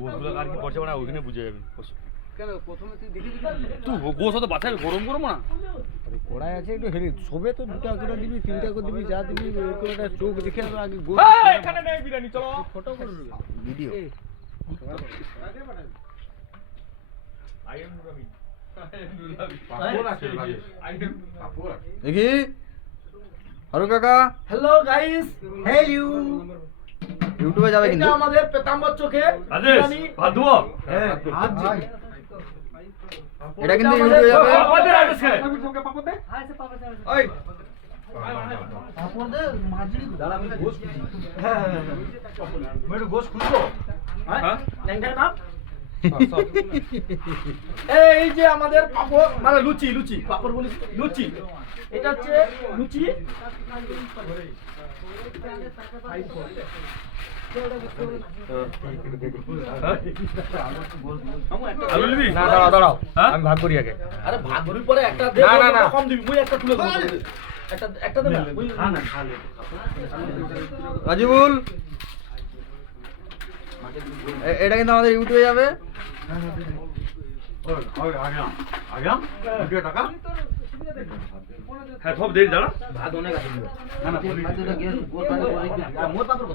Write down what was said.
গোসগুলো আর কি করছে না ওইখানে বুঝে যাবি কেন প্রথমে তুই দেখে তুই গোস তো বাঁচাবি গরম গরম না কড়াই আছে একটু হেরি সবে তো 2টা করে দিবি 3টা করে দিবি যা দিবি একটা চোখ দেখে আগে গোস এখানে নেই বিরিয়ানি চলো ফটো করে ভিডিও দেখি আরো কাকা হ্যালো গাইস হে ইউ ইউটিউবে যাবে কিন্তু এটা আমাদের পেতাম্বর চোখে রাজেশ ভাত ধুও হ্যাঁ ভাত ভাই এটা কিন্তু ইউটিউবে যাবে পাপড় রাজেশ খায় ওই পাপড় দে মাঝি দাঁড়া আমি গোশ হ্যাঁ মেরু গোশ খুলবো হ্যাঁ ল্যাংটার নাম এই যে আমাদের পাপড় মানে লুচি লুচি পাপড় বলি লুচি এটা হচ্ছে লুচি আলু নিবি না দাঁড়াও দাঁড়াও হ্যাঁ? আমি ভাগ করি আগে আরে ভাগ করির পরে একটা দে না, না, না। কম দিবি মুই একটা তুলে দেব একটা একটা দে না মুই খা না খা রাজিবুল এটা কিন্তু আমাদের ইউটিউবে যাবে হ্যাঁ সব দেরি দাঁড়া ভাত অনেক আছে না না মোর পাপড়